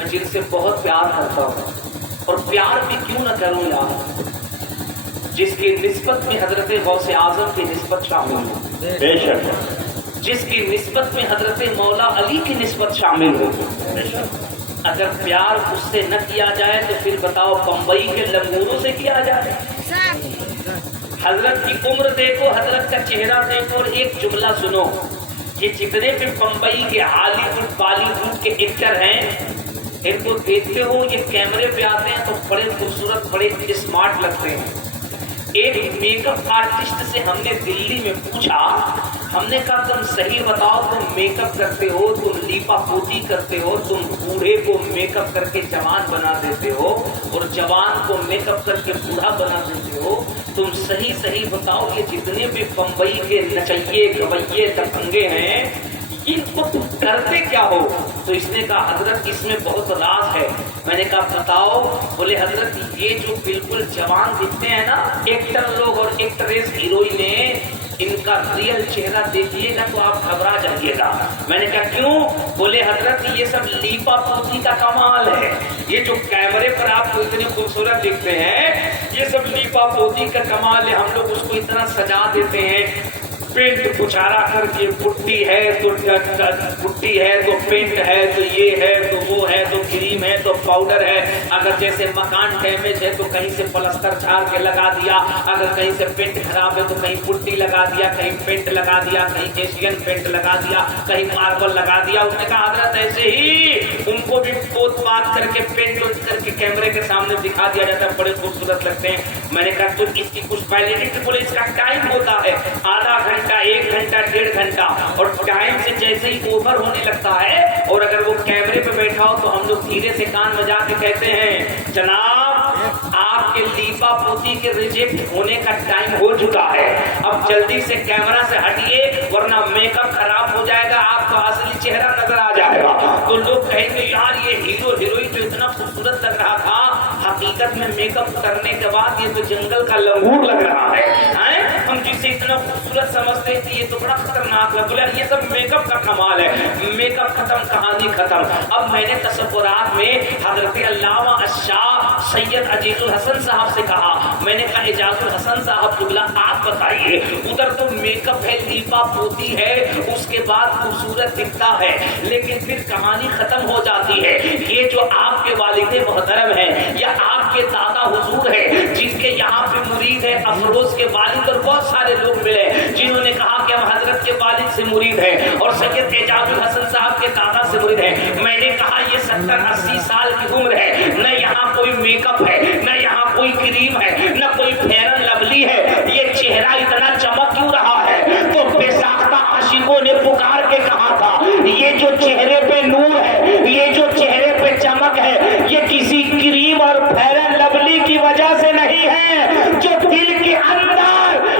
میں جن سے بہت پیار کرتا ہوں، اور پیار بھی کیوں نہ کروں یار، جس کی نسبت میں حضرت غوث اعظم کی نسبت شامل ہو، بے شک، جس کی نسبت میں حضرت مولا علی کی نسبت شامل ہو۔ اگر پیار اس سے نہ کیا جائے تو پھر بتاؤ بمبئی کے لنگوروں سے کیا جائے؟ حضرت کی عمر دیکھو، حضرت کا چہرہ دیکھو، اور ایک جملہ سنو، یہ جتنے بھی بمبئی کے ہالی ووڈ بالی ووڈ کے ایکٹر ہیں، ان کو دیکھتے ہو یہ کیمرے پہ آتے ہیں تو بڑے خوبصورت، بڑے اسمارٹ لگتے ہیں۔ ایک میک اپ آرٹسٹ سے ہم نے دلی میں پوچھا، ہم نے کہا تم صحیح بتاؤ، تم میک اپ کرتے ہو، تم لیپا پوتی کرتے ہو، تم بوڑھے کو میک اپ کر کے جوان بنا دیتے ہو اور جوان کو میک اپ کر کے بوڑھا بنا دیتے ہو، تم صحیح بتاؤ یہ جتنے بھی بمبئی کے نچیے گویے دبنگے ہیں ان کو تم کرتے کیا ہو؟ تو اس نے کہا حضرت اس میں بہت راز ہے۔ میں نے کہا بتاؤ؟ بولے حضرت یہ جو بالکل جوان دکھتے ہیں نا ایکٹر لوگ اور ایکٹریس ہیروئنیں، ان کا ریئل چہرہ دیکھیے گا تو آپ گھبرا جائیے گا۔ میں نے کہا کیوں؟ بولے حضرت یہ سب لیپا پوتی کا کمال ہے، یہ جو کیمرے پر آپ کو اتنے خوبصورت دکھتے ہیں یہ سب لیپا پوتی کا کمال ہے، ہم لوگ اس کو اتنا سجا دیتے ہیں، پینٹ پچارا کر کے پٹی ہے تو پٹی ہے تو پینٹ ہے تو یہ ہے تو وہ ہے تو کریم ہے تو پاؤڈر ہے، اگر جیسے مکان ڈیمیج ہے تو کہیں سے پلستر چھاڑ کے لگا دیا، اگر کہیں سے پینٹ خراب ہے تو کہیں پٹی لگا دیا، کہیں پینٹ لگا دیا، کہیں ایشین پینٹ لگا دیا، کہیں ماربل لگا دیا۔ اس نے کہا حضرت ایسے ہی ان کو بھی پوت پات کر کے پینٹ کر کے کیمرے کے سامنے دکھا دیا جاتا ہے، بڑے خوبصورت لگتے ہیں۔ میں نے کہا تو اس کی کچھ ویلیڈیٹی، بولے اس کا ٹائم ہوتا ہے، آدھا گھنٹہ، 1 گھنٹہ، 1.5 گھنٹہ، اور ٹائم سے جیسے ہی اوور ہونے لگتا ہے اور اگر وہ کیمرے پہ بیٹھا ہو تو ہم لوگ دھیرے سے کان بجا کے کہتے ہیں جناب آپ کے لیپا پوتی کے ریجیکٹ ہونے کا ٹائم ہو چکا ہے، اب جلدی سے کیمرہ سے ہٹیے ورنہ میک اپ خراب ہو جائے گا، آپ کا اصلی چہرہ نظر آ جائے گا۔ تو لوگ کہیں گے یار یہ ہیرو ہیروئن جو اتنا خوبصورت لگ رہا تھا حقیقت میں میک اپ کرنے کے بعد یہ تو جنگل کا لنگور لگ رہا ہے، ہم جسے اتنا خوبصورت سمجھتے تھے یہ تو بڑا خطرناک ہے۔ بولے یہ سب میک اپ کا کمال ہے، میک اپ ختم، کہانی ختم۔ اب میں نے تصورات میں حضرت علامہ الشاہ سید عزیز الحسن صاحب سے کہا، میں نے کہا اعجاز الحسن صاحب قبلہ آپ بتائیے، ادھر تو میک اپ ہے، لیپا پوتی ہے، اس کے بعد خوبصورت دکھتا ہے لیکن پھر کہانی ختم ہو جاتی ہے۔ یہ جو آپ کے والد محترم ہیں یا آپ کے دادا حضور ہیں جن کے یہاں پہ مرید ہے افروز کے والد اور بہت سارے لوگ ملے جنہوں نے کہا کہ ہم حضرت کے والد سے مرید ہیں اور سید اعجاز الحسن صاحب کے دادا سے مرید ہیں۔ میں نے کہا یہ 70-80 سال کی عمر ہے، نہ یہاں کوئی میک اپ ہے، نہ یہاں کوئی کریم ہے، نہ کوئی فیئر اینڈ لولی ہے، یہ چہرہ اتنا چمک کیوں رہا ہے؟ تو بے ساختہ عاشقوں نے پکار کے کہا تھا یہ جو چہرے پہ نور ہے، یہ جو چہرے پہ چمک ہے، یہ کسی کریم اور فیئر اینڈ لولی کی وجہ سے نہیں ہے، جو دل کے اندر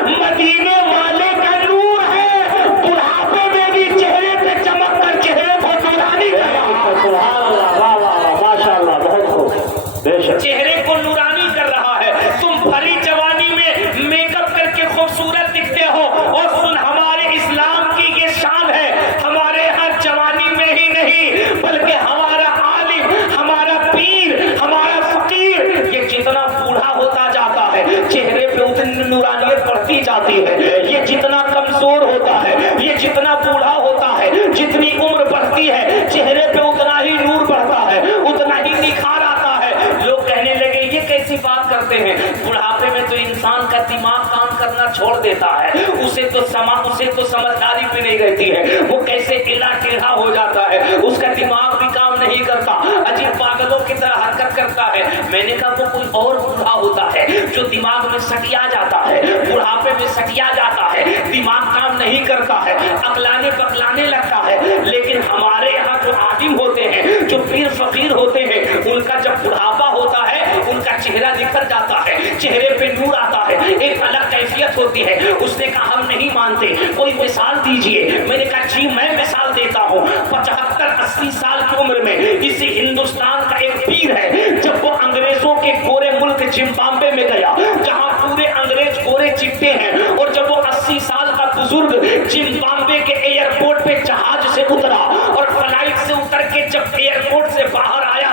مدینے والے کا نور ہے، بڑھاپے میں بھی چہرے پہ چمک کر چہرے کو نورانی کر رہا ہے۔ سبحان اللہ، واہ واہ، ماشاء اللہ، بہت خوب، بے شک، چہرے کو نورانی کر رہا ہے۔ تم بھری جوانی میں میک اپ کر کے خوبصورت دکھتے ہو، اور سن ہمارے اسلام کی یہ شان ہے، ہمارے ہر جوانی میں ہی نہیں بلکہ ہمارا عالم، ہمارا پیر، ہمارا فقیر یہ جتنا بوڑھا ہوتا جاتا ہے چہرے پہ اتنی نورانیت بڑھتی جاتی ہے، یہ جتنا کمزور ہوتا ہے، یہ جتنا بوڑھا ہوتا ہے، جتنی عمر بڑھتی ہے چہرے پہ اتنا ہی نور بڑھتا ہے، اتنا ہی نکھار آتا ہے۔ لوگ کہنے لگے یہ کیسی بات کرتے ہیں، بڑھاپے میں تو انسان کا دماغ کام کرنا چھوڑ دیتا ہے، اسے تو سمجھداری بھی نہیں رہتی ہے، وہ کیسے ٹیڑھا ٹیڑھا ہو جاتا ہے، اس کا دماغ بھی کام نہیں کرتا، عجیب پاگلوں کی طرح حرکت کرتا ہے۔ میں نے کہا وہ کوئی اور بوڑھا ہوتا ہے جو دماغ میں سٹیا جاتا ہے، بڑھاپے میں سٹیا جاتا ہے، دماغ کام نہیں کرتا ہے، اکلانے پکلانے لگتا ہے، لیکن ہمارے یہاں جو عالم ہوتے ہیں، جو پیر فقیر ہوتے ہیں، ان کا جب بڑھاپا ہوتا ہے ان کا چہرہ نکھر جاتا ہے، چہرے پہ نور آتا ہے، ایک الگ کیفیت ہوتی ہے۔ اس نے کہا ہم نہیں مانتے، کوئی مثال دیجئے۔ میں نے کہا جی میں مثال دیتا ہوں۔ 75-80 سال کی عمر میں اسی ہندوستان کا ایک پیر ہے، جب وہ انگریزوں کے گورے ملک زمبابوے میں گیا جہاں پورے انگریز گورے چٹے ہیں، اور جب وہ 80 سال کا بزرگ زمبابوے کے ایئرپورٹ پہ جہاز سے اترا اور فلائٹ سے اتر کے جب ایئرپورٹ سے باہر آیا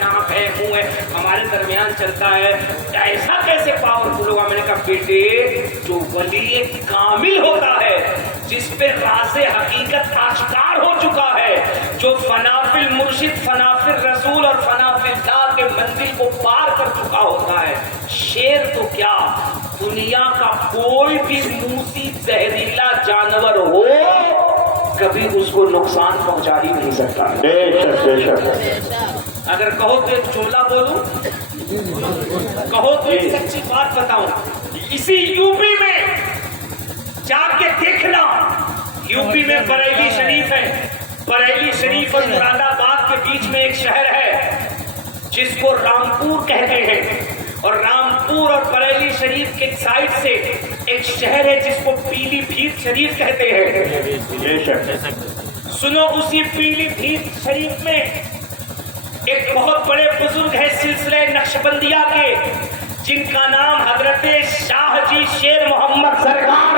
ناک ہے، منہ ہے، ہمارے درمیان چلتا ہے، ایسا کیسے پاورفل ہوگا؟ میں نے کہا بیٹے جو ولی کامل ہوتا ہے، جس پہ راز حقیقت آشکار ہو چکا ہے، جو فنا فی المرشد، فنا فی الرسول اور فنا فی اللہ کے منزل کو پار کر چکا ہوتا ہے، شیر تو کیا دنیا کا کوئی بھی موسی زہریلا جانور ہو کبھی اس کو نقصان پہنچا ہی نہیں سکتا۔ بے شک بے شک۔ اگر کہو تو ایک جملہ بولوں، کہو تو ایک سچی بات بتاؤں، اسی یو پی میں جا کے دیکھنا، یو پی میں بریلی شریف ہے، بریلی شریف اور مراد آباد کے بیچ میں ایک شہر ہے جس کو رامپور کہتے ہیں، اور رامپور اور بریلی شریف کے سائڈ سے ایک شہر ہے جس کو پیلی بھیت شریف کہتے ہیں۔ بے شک۔ سنو، اسی پیلی بھیت شریف میں ایک بہت بڑے بزرگ ہیں سلسلہ نقشبندیہ کے، جن کا نام حضرت شاہ جی شیر محمد سرکار